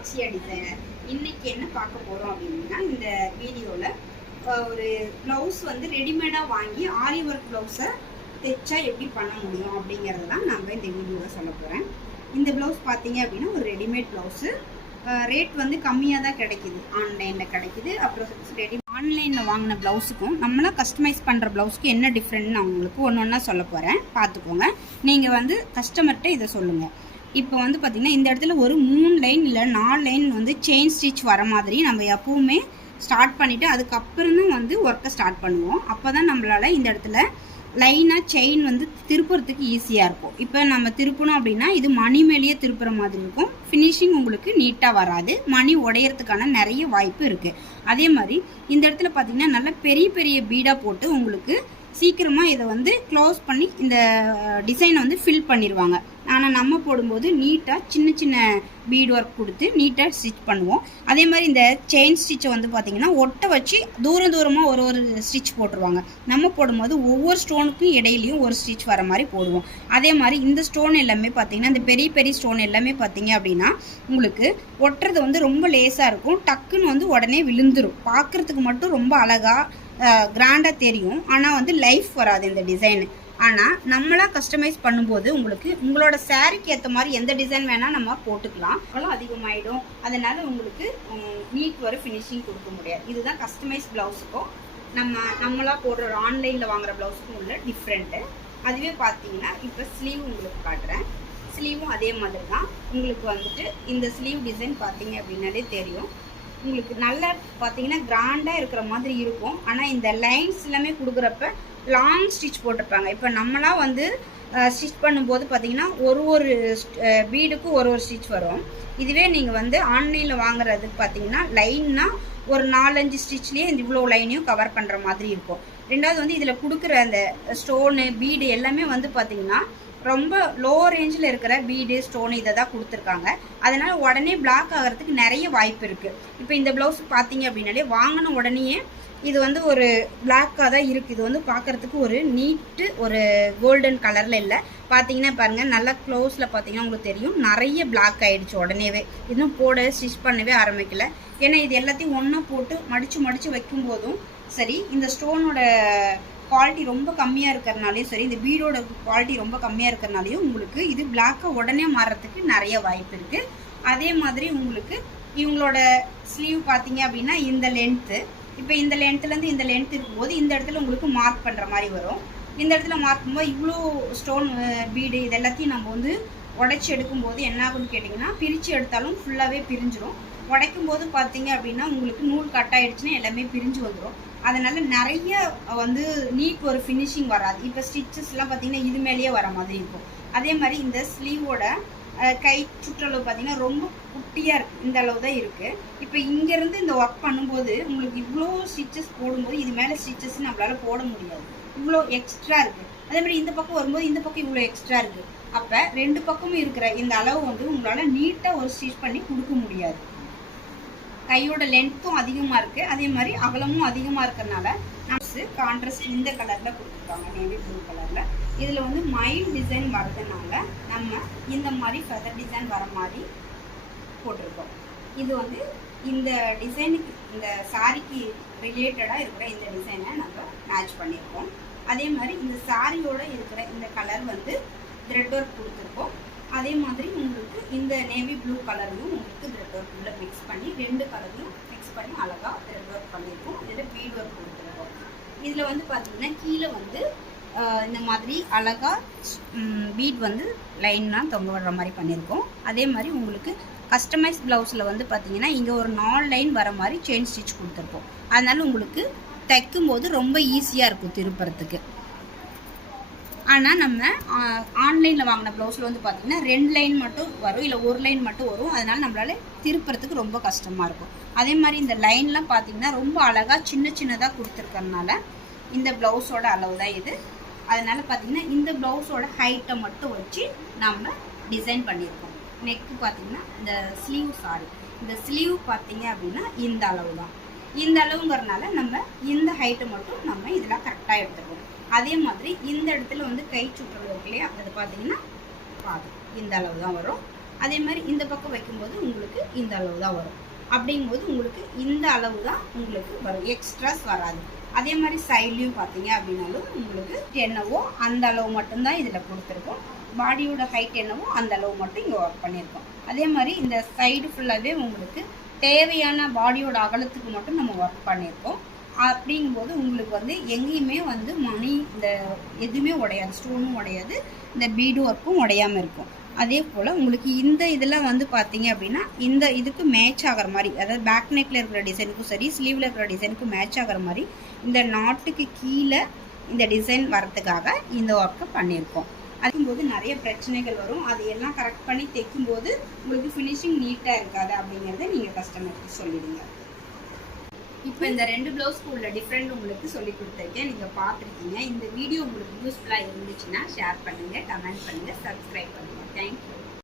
Akshaya designer. இன்னைக்கு என்ன பார்க்க போறோம் அப்படின்னா, இந்த வீடியோல ஒரு பிளவுஸ் வந்து ரெடிமேடா வாங்கி ஆரி ஒர்க் பிளவுஸை தைச்சா எப்படி பண்ண முடியும் அப்படிங்கறத தான் நம்ம இந்த வீடியோல சொல்ல போறேன். இந்த பிளவுஸ் பார்த்தீங்க அப்படின்னா ஒரு ரெடிமேட் பிளவுஸ். ரேட் வந்து கம்மியாக தான் கிடைக்குது, ஆன்லைனில் கிடைக்குது. அப்புறம் ஆன்லைனில் வாங்கின ப்ளவுஸுக்கும் நம்மளாம் கஸ்டமைஸ் பண்ணுற ப்ளவுஸுக்கும் என்ன டிஃப்ரெண்ட்னு நான் உங்களுக்கு ஒன்று ஒன்றா சொல்ல போகிறேன், பார்த்துக்கோங்க. நீங்கள் வந்து கஸ்டமர்கிட்ட இதை சொல்லுங்கள். இப்போ வந்து பார்த்திங்கன்னா இந்த இடத்துல ஒரு 3 லைன் இல்லை 4 லைன் வந்து செயின் ஸ்டிச் வர மாதிரி நம்ம எப்போவுமே ஸ்டார்ட் பண்ணிவிட்டு அதுக்கப்புறம் தான் வந்து ஒர்க்கை ஸ்டார்ட் பண்ணுவோம். அப்போ தான் நம்மளால் இந்த இடத்துல லைனாக செயின் வந்து திருப்புறதுக்கு ஈஸியாக இருக்கும். இப்போ நம்ம திருப்பணும் அப்படின்னா இது மணி மேலேயே திருப்புற மாதிரி இருக்கும். ஃபினிஷிங் உங்களுக்கு நீட்டாக வராது, மணி உடையறதுக்கான நிறைய வாய்ப்பு இருக்குது. அதே மாதிரி இந்த இடத்துல பார்த்திங்கன்னா நல்ல பெரிய பெரிய பீடாக போட்டு உங்களுக்கு சீக்கிரமாக இதை வந்து க்ளோஸ் பண்ணி இந்த டிசைனை வந்து ஃபில் பண்ணிடுவாங்க. ஆனால் நம்ம போடும்போது நீட்டாக சின்ன சின்ன பீட் ஒர்க் கொடுத்து நீட்டாக ஸ்டிச் பண்ணுவோம். அதே மாதிரி இந்த செயின் ஸ்டிச்சை வந்து பார்த்திங்கன்னா ஒட்டை வச்சு தூரமாக ஒரு ஸ்டிச் போட்டுருவாங்க. நம்ம போடும்போது ஒவ்வொரு ஸ்டோனுக்கும் இடையிலையும் ஒரு ஸ்டிச் வர மாதிரி போடுவோம். அதே மாதிரி இந்த ஸ்டோன் எல்லாமே பார்த்திங்கன்னா இந்த பெரிய பெரிய ஸ்டோன் எல்லாமே பார்த்திங்க அப்படின்னா உங்களுக்கு ஒட்டுறது வந்து ரொம்ப லேஸாக இருக்கும். டக்குன்னு வந்து உடனே விழுந்துடும். பார்க்குறதுக்கு மட்டும் ரொம்ப அழகாக கிராண்டாக தெரியும், ஆனால் வந்து லைஃப் வராது இந்த டிசைனு. ஆனால் நம்மளாக கஸ்டமைஸ் பண்ணும்போது உங்களுக்கு உங்களோட சாரீக்கு ஏற்ற மாதிரி எந்த டிசைன் வேணால் நம்ம போட்டுக்கலாம். அவ்வளோ அதிகமாகிடும். அதனால் உங்களுக்கு நீட் வர ஃபினிஷிங் கொடுக்க முடியாது. இதுதான் கஸ்டமைஸ் ப்ளவுஸுக்கும் நம்மளாக போடுற ஆன்லைனில் வாங்குகிற ப்ளவுஸுக்கும் உள்ள டிஃப்ரெண்ட்டு. அதுவே பார்த்தீங்கன்னா இப்போ ஸ்லீவ் உங்களுக்கு காட்டுறேன். ஸ்லீவும் அதே மாதிரி தான். உங்களுக்கு வந்துட்டு இந்த ஸ்லீவ் டிசைன் பார்த்தீங்க அப்படின்னாலே தெரியும். உங்களுக்கு நல்ல பார்த்தீங்கன்னா கிராண்டாக இருக்கிற மாதிரி இருக்கும். ஆனால் இந்த லைன்ஸ் எல்லாமே கொடுக்குறப்ப லாங் ஸ்டிச் போட்டிருப்பாங்க. இப்போ நம்மளாம் வந்து ஸ்டிச் பண்ணும்போது பார்த்தீங்கன்னா ஒரு பீடுக்கு ஒரு ஸ்டிச் வரும். இதுவே நீங்கள் வந்து ஆன்லைனில் வாங்குறதுக்கு பார்த்தீங்கன்னா லைன்னா ஒரு 4-5 ஸ்டிச்லேயே இந்த இவ்வளோ லைனையும் கவர் பண்ணுற மாதிரி இருக்கும். ரெண்டாவது வந்து இதில் கொடுக்குற அந்த ஸ்டோனு பீடு எல்லாமே வந்து பார்த்தீங்கன்னா ரொம்ப லோ ரேஞ்சில் இருக்கிற பீடு ஸ்டோனு இதை தான் கொடுத்துருக்காங்க. அதனால் உடனே பிளாக் ஆகிறதுக்கு நிறைய வாய்ப்பு இருக்குது. இப்போ இந்த ப்ளவுஸ் பார்த்தீங்க அப்படின்னாலே வாங்கின உடனேயே இது வந்து ஒரு பிளாக்காக தான் இருக்குது. இது வந்து பார்க்குறதுக்கு ஒரு நீட்டு ஒரு கோல்டன் கலரில் இல்லை. பார்த்தீங்கன்னா பாருங்கள், நல்லா க்ளோஸில் பார்த்தீங்கன்னா உங்களுக்கு தெரியும் நிறைய பிளாக் ஆகிடுச்சு உடனேவே. இன்னும் போட ஸ்டிச் பண்ணவே ஆரம்பிக்கல. ஏன்னா இது எல்லாத்தையும் ஒன்றா போட்டு மடித்து வைக்கும்போதும் சரி, இந்த ஸ்டோனோட குவாலிட்டி ரொம்ப கம்மியாக இருக்கிறனாலையும் சரி, இந்த பீடோட குவாலிட்டி ரொம்ப கம்மியாக இருக்கிறனாலையும் உங்களுக்கு இது பிளாக்காக உடனே மாறுறதுக்கு நிறைய வாய்ப்பு இருக்குது. அதே மாதிரி உங்களுக்கு இவங்களோட ஸ்லீவ் பார்த்தீங்க அப்படின்னா இந்த லென்த்து, இப்போ இந்த லென்த்துலேருந்து இந்த லென்த் இருக்கும்போது இந்த இடத்துல உங்களுக்கு மார்க் பண்ணுற மாதிரி வரும். இந்த இடத்துல மார்க் பண்ணும்போது இவ்வளோ ஸ்டோன் பீடு இது எல்லாத்தையும் நம்ம வந்து உடைச்சி எடுக்கும்போது என்ன ஆகுன்னு கேட்டிங்கன்னா, பிரித்து எடுத்தாலும் ஃபுல்லாகவே பிரிஞ்சிடும். உடைக்கும் போது பார்த்தீங்க அப்படின்னா உங்களுக்கு நூல் கட் ஆகிடுச்சுன்னா எல்லாமே பிரிஞ்சு வந்துடும். அதனால் நிறைய வந்து நீட் ஒரு ஃபினிஷிங் வராது. இப்போ ஸ்டிச்சஸ்லாம் பார்த்தீங்கன்னா இது மேலேயே வர மாதிரி இருக்கும். அதே மாதிரி இந்த ஸ்லீவோட கை சுற்றளவு பார்த்தீங்கன்னா ரொம்ப குட்டியாக இருக்குது, இந்த அளவு தான் இருக்குது. இப்போ இங்கேருந்து இந்த ஒர்க் பண்ணும்போது உங்களுக்கு இவ்வளோ ஸ்டிச்சஸ் போடும்போது இது மேலே ஸ்டிச்சஸ் நம்மளால் போட முடியாது, இவ்வளோ எக்ஸ்ட்ரா இருக்குது. அதே மாதிரி இந்த பக்கம் வரும்போது இந்த பக்கம் இவ்வளோ எக்ஸ்ட்ரா இருக்குது. அப்போ 2 பக்கமும் இருக்கிற இந்த அளவு வந்து உங்களால் நீட்டாக ஒரு ஸ்டிச் பண்ணி கொடுக்க முடியாது. கையோட லென்த்தும் அதிகமாக இருக்குது, அதே மாதிரி அகலமும் அதிகமாக இருக்கிறதுனால கான்ட்ராஸ்ட் இந்த கலரில் கொடுத்துருக்காங்க, நேவி ப்ளூ கலரில். இதில் வந்து மைல் டிசைன் வரதுனால நம்ம இந்த மாதிரி ஃபெதர் டிசைன் வர மாதிரி போட்டிருக்கோம். இது வந்து இந்த டிசைனுக்கு இந்த சாரிக்கு ரிலேட்டடாக இருக்கிற இந்த டிசைனை நம்ம மேட்ச் பண்ணியிருக்கோம். அதே மாதிரி இந்த சாரியோட இருக்கிற இந்த கலர் வந்து த்ரெட் ஒர்க் கொடுத்துருக்கோம். அதே மாதிரி உங்களுக்கு இந்த நேவி ப்ளூ கலரையும் உங்களுக்கு த்ரெட் ஒர்க் உள்ள மிக்ஸ் பண்ணி 2 கலரையும் மிக்ஸ் பண்ணி அழகாக த்ரெட் ஒர்க் பண்ணியிருக்கோம். இதில் பீட் ஒர்க் கொடுத்துருக்கோம். இதில் வந்து பார்த்திங்கன்னா கீழே வந்து இந்த மாதிரி அழகாக பீட் வந்து லைன்லாம் தொங்க வர்ற மாதிரி பண்ணியிருக்கோம். அதே மாதிரி உங்களுக்கு கஸ்டமைஸ் ப்ளவுஸில் வந்து பார்த்திங்கன்னா இங்கே ஒரு 4 லைன் வர மாதிரி செயின் ஸ்டிச் கொடுத்துருப்போம். அதனால் உங்களுக்கு தைக்கும்போது ரொம்ப ஈஸியாக இருக்கும் திருப்புறத்துக்கு. ஆனால் நம்ம ஆன்லைனில் வாங்கின ப்ளவுஸில் வந்து பார்த்திங்கன்னா 2 லைன் மட்டும் வரும், இல்லை 1 லைன் மட்டும் வரும். அதனால் நம்மளால் திருப்புறத்துக்கு ரொம்ப கஷ்டமாக இருக்கும். அதே மாதிரி இந்த லைன்லாம் பார்த்திங்கன்னா ரொம்ப அழகாக சின்னதாக கொடுத்துருக்கறனால இந்த ப்ளவுஸோட அளவு தான் இது. அதனால் பார்த்திங்கன்னா இந்த ப்ளவுஸோட ஹைட்டை மட்டும் வச்சு நம்ம டிசைன் பண்ணியிருக்கோம். நெக்கு பார்த்திங்கன்னா இந்த இந்த ஸ்லீவ் பார்த்திங்க அப்படின்னா இந்த அளவு தான். இந்த அளவுங்கிறதுனால நம்ம இந்த ஹைட்டை மட்டும் நம்ம இதில் கரெக்டாக எடுத்துக்கணும். அதே மாதிரி இந்த இடத்துல வந்து கை சுற்றுறது இருக்கு இல்லையா, அது பார்த்தீங்கன்னா பாதி இந்த அளவு தான் வரும். அதே மாதிரி இந்த பக்கம் வைக்கும்போது உங்களுக்கு இந்த அளவு தான் வரும். அப்படிங்கும்போது உங்களுக்கு இந்த அளவு தான் உங்களுக்கு வரும், எக்ஸ்ட்ராஸ் வராது. அதே மாதிரி சைட்லையும் பார்த்தீங்க அப்படின்னாலும் உங்களுக்கு என்னவோ அந்த அளவு மட்டும்தான் இதில் கொடுத்துருக்கோம். பாடியோட ஹைட் என்னவோ அந்த அளவு மட்டும் இங்கே ஒர்க் பண்ணியிருக்கோம். அதே மாதிரி இந்த சைடு ஃபுல்லாகவே உங்களுக்கு தேவையான பாடியோட அகலத்துக்கு மட்டும் நம்ம ஒர்க் பண்ணியிருக்கோம். அப்படிங்கும்போது உங்களுக்கு வந்து எங்கேயுமே வந்து மணி இந்த எதுவுமே உடையாது, ஸ்டோனும் உடையாது, இந்த பீடு ஒர்க்கும் உடையாமல் இருக்கும். அதே போல் உங்களுக்கு இந்த இதெல்லாம் வந்து பார்த்தீங்க அப்படின்னா இந்த இதுக்கு மேட்ச் ஆகிற மாதிரி, அதாவது பேக் நெக்கில் இருக்கிற டிசைனுக்கும் சரி ஸ்லீவில் இருக்கிற டிசைனுக்கும் மேட்ச் ஆகிற மாதிரி இந்த நாட்டுக்கு கீழே இந்த டிசைன் வரத்துக்காக இந்த ஒர்க்கை பண்ணியிருக்கோம். அதுக்கும்போது நிறைய பிரச்சனைகள் வரும், அதையெல்லாம் கரெக்ட் பண்ணி தைக்கும்போது உங்களுக்கு ஃபினிஷிங் நீட்டாக இருக்காது அப்படிங்கிறத நீங்கள் கஸ்டமருக்கு சொல்லிடுங்க. இப்போ இந்த 2 ப்ளவுஸ்க்கு உள்ள டிஃப்ரெண்ட் உங்களுக்கு சொல்லி கொடுத்துருக்கேன், நீங்கள் பார்த்துருக்கீங்க. இந்த வீடியோ உங்களுக்கு யூஸ்ஃபுல்லாக இருந்துச்சுன்னா ஷேர் பண்ணுங்கள், கமெண்ட் பண்ணுங்கள், சப்ஸ்கிரைப் பண்ணுங்கள். தேங்க்யூ.